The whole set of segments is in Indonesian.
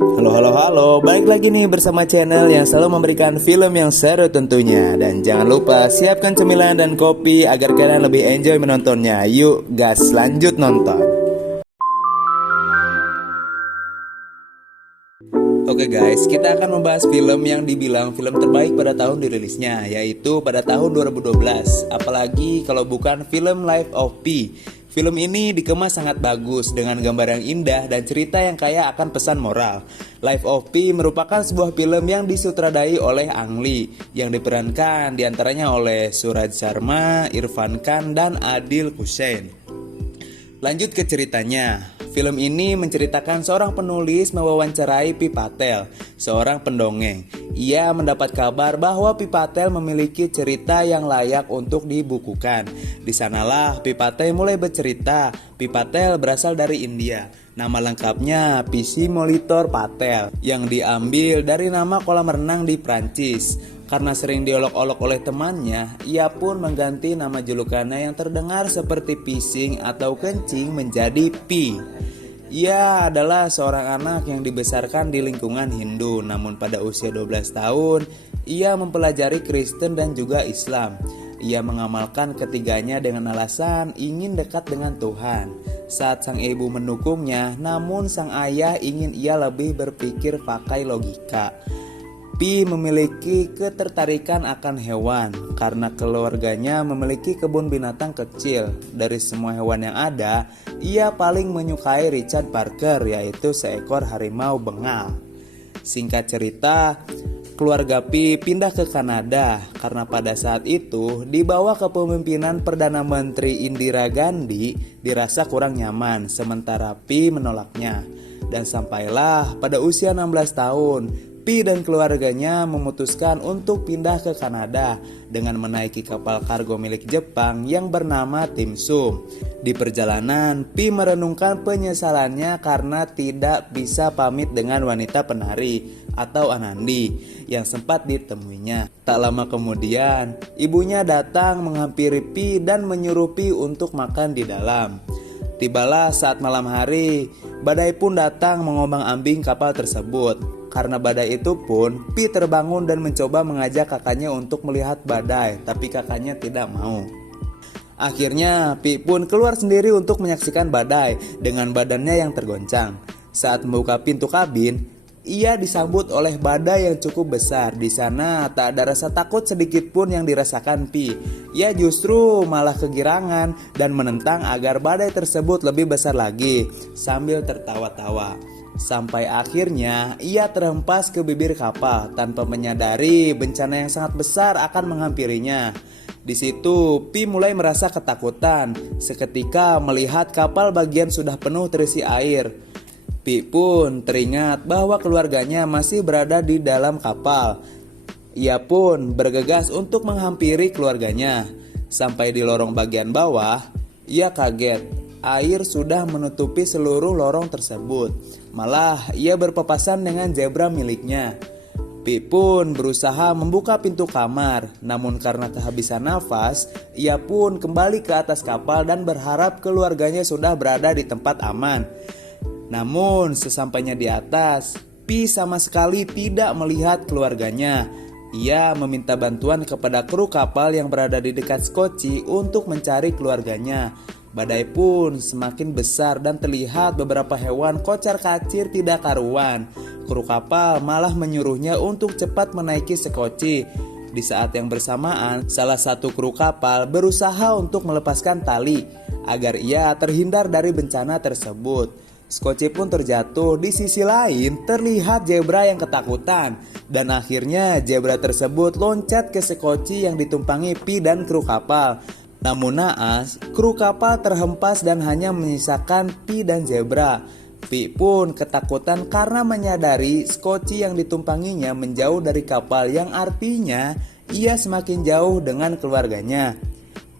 Halo halo halo, balik lagi nih bersama channel yang selalu memberikan film yang seru tentunya. Dan jangan lupa siapkan cemilan dan kopi agar kalian lebih enjoy menontonnya. Yuk gas lanjut nonton. Oke guys, kita akan membahas film yang dibilang film terbaik pada tahun dirilisnya, yaitu pada tahun 2012. Apalagi kalau bukan film Life of Pi. Film ini dikemas sangat bagus dengan gambar yang indah dan cerita yang kaya akan pesan moral. Life of Pi merupakan sebuah film yang disutradai oleh Ang Lee, yang diperankan diantaranya oleh Suraj Sharma, Irfan Khan, dan Adil Hussein. Lanjut ke ceritanya. Film ini menceritakan seorang penulis mewawancarai Pi Patel, seorang pendongeng. Ia mendapat kabar bahwa Pi Patel memiliki cerita yang layak untuk dibukukan. Di sanalah Pi Patel mulai bercerita. Pi Patel berasal dari India. Nama lengkapnya PC Molitor Patel, yang diambil dari nama kolam renang di Prancis. Karena sering diolok-olok oleh temannya, ia pun mengganti nama julukannya yang terdengar seperti pising atau kencing menjadi Pi. Ia adalah seorang anak yang dibesarkan di lingkungan Hindu, namun pada usia 12 tahun, ia mempelajari Kristen dan juga Islam. Ia mengamalkan ketiganya dengan alasan ingin dekat dengan Tuhan. Saat sang ibu mendukungnya, namun sang ayah ingin ia lebih berpikir pakai logika. Pi memiliki ketertarikan akan hewan karena keluarganya memiliki kebun binatang kecil. Dari semua hewan yang ada, ia paling menyukai Richard Parker, yaitu seekor harimau bengal. Singkat cerita, keluarga Pi pindah ke Kanada karena pada saat itu di bawah kepemimpinan Perdana Menteri Indira Gandhi dirasa kurang nyaman, sementara Pi menolaknya. Dan sampailah pada usia 16 tahun, Pi dan keluarganya memutuskan untuk pindah ke Kanada dengan menaiki kapal kargo milik Jepang yang bernama Tim Sum. Di perjalanan, Pi merenungkan penyesalannya karena tidak bisa pamit dengan wanita penari atau Anandi yang sempat ditemuinya. Tak lama kemudian, ibunya datang menghampiri Pi dan menyuruh Pi untuk makan di dalam. Tibalah saat malam hari, badai pun datang mengombang-ambing kapal tersebut. Karena badai itu pun, Pi terbangun dan mencoba mengajak kakaknya untuk melihat badai, tapi kakaknya tidak mau. Akhirnya, Pi pun keluar sendiri untuk menyaksikan badai dengan badannya yang tergoncang. Saat membuka pintu kabin, ia disambut oleh badai yang cukup besar. Di sana tak ada rasa takut sedikit pun yang dirasakan Pi. Ia justru malah kegirangan dan menentang agar badai tersebut lebih besar lagi sambil tertawa-tawa. Sampai akhirnya ia terhempas ke bibir kapal tanpa menyadari bencana yang sangat besar akan menghampirinya. Di situ Pi mulai merasa ketakutan seketika melihat kapal bagian sudah penuh terisi air. Pi pun teringat bahwa keluarganya masih berada di dalam kapal. Ia pun bergegas untuk menghampiri keluarganya. Sampai di lorong bagian bawah, ia kaget. Air sudah menutupi seluruh lorong tersebut. Malah ia berpapasan dengan zebra miliknya. Pi pun berusaha membuka pintu kamar, namun karena kehabisan nafas, ia pun kembali ke atas kapal dan berharap keluarganya sudah berada di tempat aman. Namun sesampainya di atas, Pi sama sekali tidak melihat keluarganya. Ia meminta bantuan kepada kru kapal yang berada di dekat Skoci untuk mencari keluarganya. Badai pun semakin besar dan terlihat beberapa hewan kocar-kacir tidak karuan. Kru kapal malah menyuruhnya untuk cepat menaiki Skoci. Di saat yang bersamaan, salah satu kru kapal berusaha untuk melepaskan tali agar ia terhindar dari bencana tersebut. Skoci pun terjatuh. Di sisi lain terlihat zebra yang ketakutan, dan akhirnya zebra tersebut loncat ke Skoci yang ditumpangi Pi dan kru kapal. Namun naas, kru kapal terhempas dan hanya menyisakan Pi dan zebra. Pi pun ketakutan karena menyadari Skoci yang ditumpanginya menjauh dari kapal, yang artinya ia semakin jauh dengan keluarganya.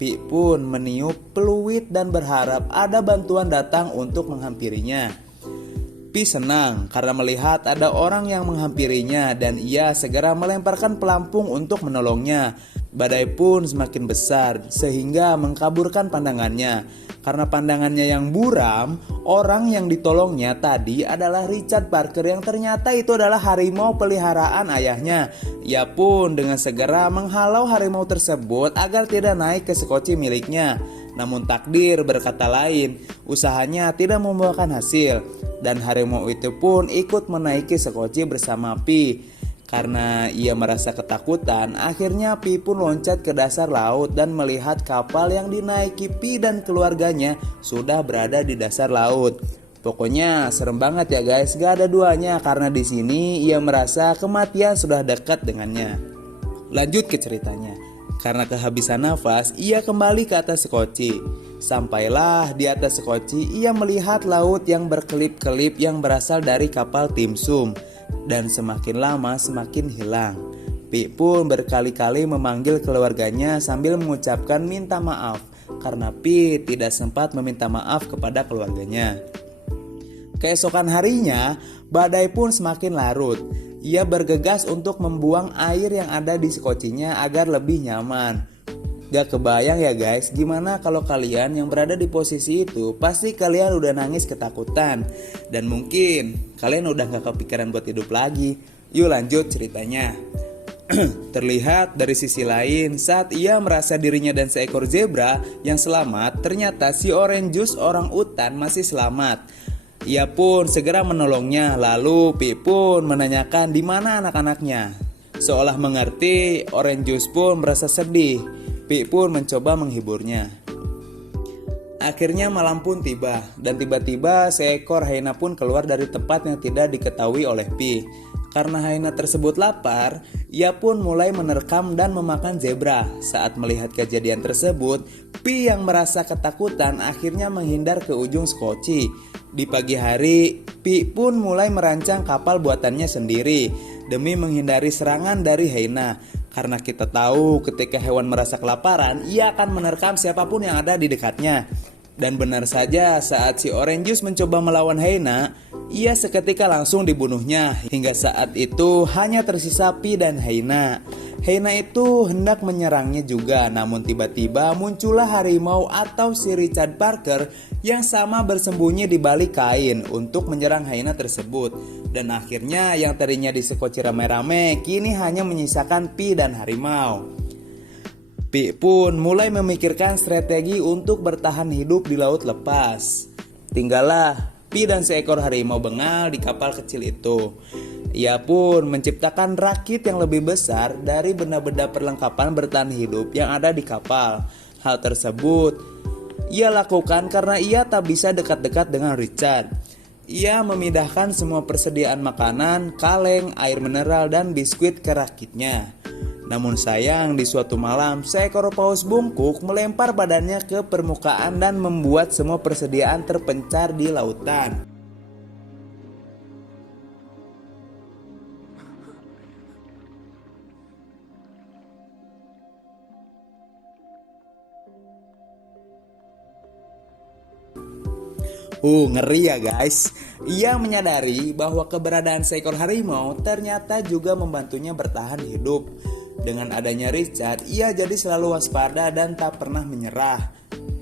Pi pun meniup peluit dan berharap ada bantuan datang untuk menghampirinya. Pi senang karena melihat ada orang yang menghampirinya dan ia segera melemparkan pelampung untuk menolongnya. Badai pun semakin besar sehingga mengkaburkan pandangannya. Karena pandangannya yang buram, orang yang ditolongnya tadi adalah Richard Parker yang ternyata itu adalah harimau peliharaan ayahnya. Ia pun dengan segera menghalau harimau tersebut agar tidak naik ke sekoci miliknya. Namun takdir berkata lain, usahanya tidak membuahkan hasil dan harimau itu pun ikut menaiki sekoci bersama Pi. Karena ia merasa ketakutan, akhirnya Pi pun loncat ke dasar laut dan melihat kapal yang dinaiki Pi dan keluarganya sudah berada di dasar laut. Pokoknya serem banget ya guys, gak ada duanya karena di sini ia merasa kematian sudah dekat dengannya. Lanjut ke ceritanya. Karena kehabisan nafas, ia kembali ke atas sekoci. Sampailah di atas sekoci, ia melihat laut yang berkelip-kelip yang berasal dari kapal Tim Sum. Dan semakin lama semakin hilang. Pi pun berkali-kali memanggil keluarganya sambil mengucapkan minta maaf karena Pi tidak sempat meminta maaf kepada keluarganya. Keesokan harinya, badai pun semakin larut. Ia bergegas untuk membuang air yang ada di sekocinya agar lebih nyaman. Gak kebayang ya guys, gimana kalau kalian yang berada di posisi itu, pasti kalian udah nangis ketakutan. Dan mungkin kalian udah gak kepikiran buat hidup lagi. Yuk lanjut ceritanya. Terlihat dari sisi lain, saat ia merasa dirinya dan seekor zebra yang selamat, ternyata si orange juice orang utan masih selamat. Ia pun segera menolongnya, lalu Pi pun menanyakan di mana anak-anaknya. Seolah mengerti, orange juice pun merasa sedih. Pi pun mencoba menghiburnya. Akhirnya malam pun tiba dan tiba-tiba seekor hyena pun keluar dari tempat yang tidak diketahui oleh Pi. Karena hyena tersebut lapar, ia pun mulai menerkam dan memakan zebra. Saat melihat kejadian tersebut, Pi yang merasa ketakutan akhirnya menghindar ke ujung sekoci. Di pagi hari, Pi pun mulai merancang kapal buatannya sendiri demi menghindari serangan dari hyena. Karena kita tahu ketika hewan merasa kelaparan, ia akan menerkam siapapun yang ada di dekatnya. Dan benar saja saat si orange juice mencoba melawan hyena, ia seketika langsung dibunuhnya. Hingga saat itu hanya tersisa Pi dan hyena. Hyena itu hendak menyerangnya juga, namun tiba-tiba muncullah harimau atau si Richard Parker yang sama bersembunyi di balik kain untuk menyerang hyena tersebut. Dan akhirnya yang tadinya disekoci rame-rame kini hanya menyisakan Pi dan harimau. Pi pun mulai memikirkan strategi untuk bertahan hidup di laut lepas. Tinggallah Pi dan seekor harimau bengal di kapal kecil itu. Ia pun menciptakan rakit yang lebih besar dari benda-benda perlengkapan bertahan hidup yang ada di kapal. Hal tersebut ia lakukan karena ia tak bisa dekat-dekat dengan Richard. Ia memindahkan semua persediaan makanan, kaleng, air mineral, dan biskuit ke rakitnya. Namun sayang di suatu malam seekor paus bungkuk melempar badannya ke permukaan dan membuat semua persediaan terpencar di lautan. Ngeri ya guys. Ia menyadari bahwa keberadaan seekor harimau ternyata juga membantunya bertahan hidup. Dengan adanya Richard, ia jadi selalu waspada dan tak pernah menyerah.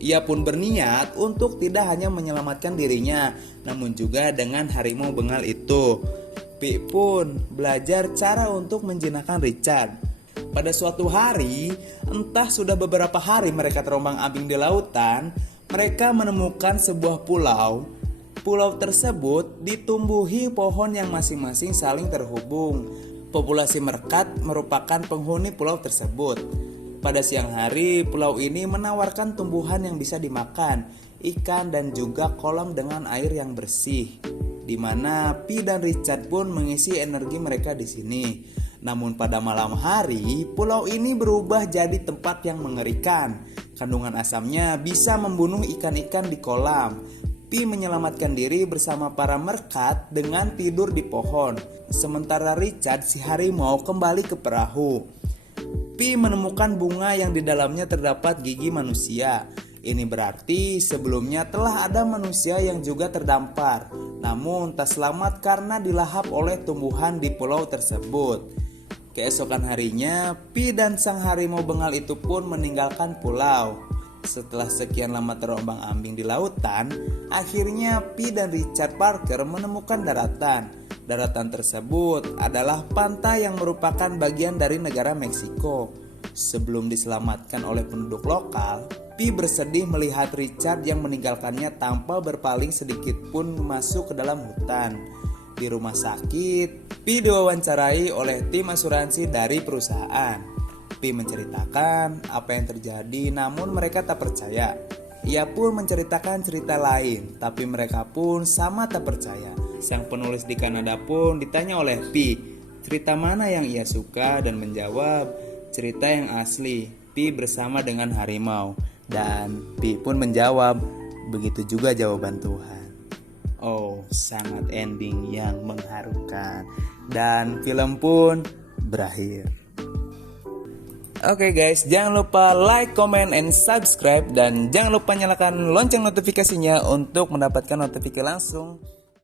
Ia pun berniat untuk tidak hanya menyelamatkan dirinya, namun juga dengan harimau bengal itu. Pi pun belajar cara untuk menjinakkan Richard. Pada suatu hari, entah sudah beberapa hari mereka terombang-ambing di lautan, mereka menemukan sebuah pulau. Pulau tersebut ditumbuhi pohon yang masing-masing saling terhubung. Populasi merekat merupakan penghuni pulau tersebut. Pada siang hari, pulau ini menawarkan tumbuhan yang bisa dimakan, ikan dan juga kolam dengan air yang bersih. Di mana Pi dan Richard pun mengisi energi mereka di sini. Namun pada malam hari, pulau ini berubah jadi tempat yang mengerikan. Kandungan asamnya bisa membunuh ikan-ikan di kolam. Pi menyelamatkan diri bersama para merekat dengan tidur di pohon. Sementara Richard si harimau kembali ke perahu. Pi menemukan bunga yang di dalamnya terdapat gigi manusia. Ini berarti sebelumnya telah ada manusia yang juga terdampar, namun tak selamat karena dilahap oleh tumbuhan di pulau tersebut. Keesokan harinya, Pi dan sang harimau bengal itu pun meninggalkan pulau. Setelah sekian lama terombang-ambing di lautan, akhirnya Pi dan Richard Parker menemukan daratan. Daratan tersebut adalah pantai yang merupakan bagian dari negara Meksiko. Sebelum diselamatkan oleh penduduk lokal, Pi bersedih melihat Richard yang meninggalkannya tanpa berpaling sedikit pun masuk ke dalam hutan. Di rumah sakit, Pi diwawancarai oleh tim asuransi dari perusahaan. Pi menceritakan apa yang terjadi, namun mereka tak percaya. Ia pun menceritakan cerita lain, tapi mereka pun sama tak percaya. Sang penulis di Kanada pun ditanya oleh Pi, cerita mana yang ia suka, dan menjawab, cerita yang asli, Pi bersama dengan harimau. Dan Pi pun menjawab, begitu juga jawaban Tuhan. Oh, sangat ending yang mengharukan. Dan film pun berakhir. Oke guys, jangan lupa like, comment, and subscribe. Dan jangan lupa nyalakan lonceng notifikasinya untuk mendapatkan notifikasi langsung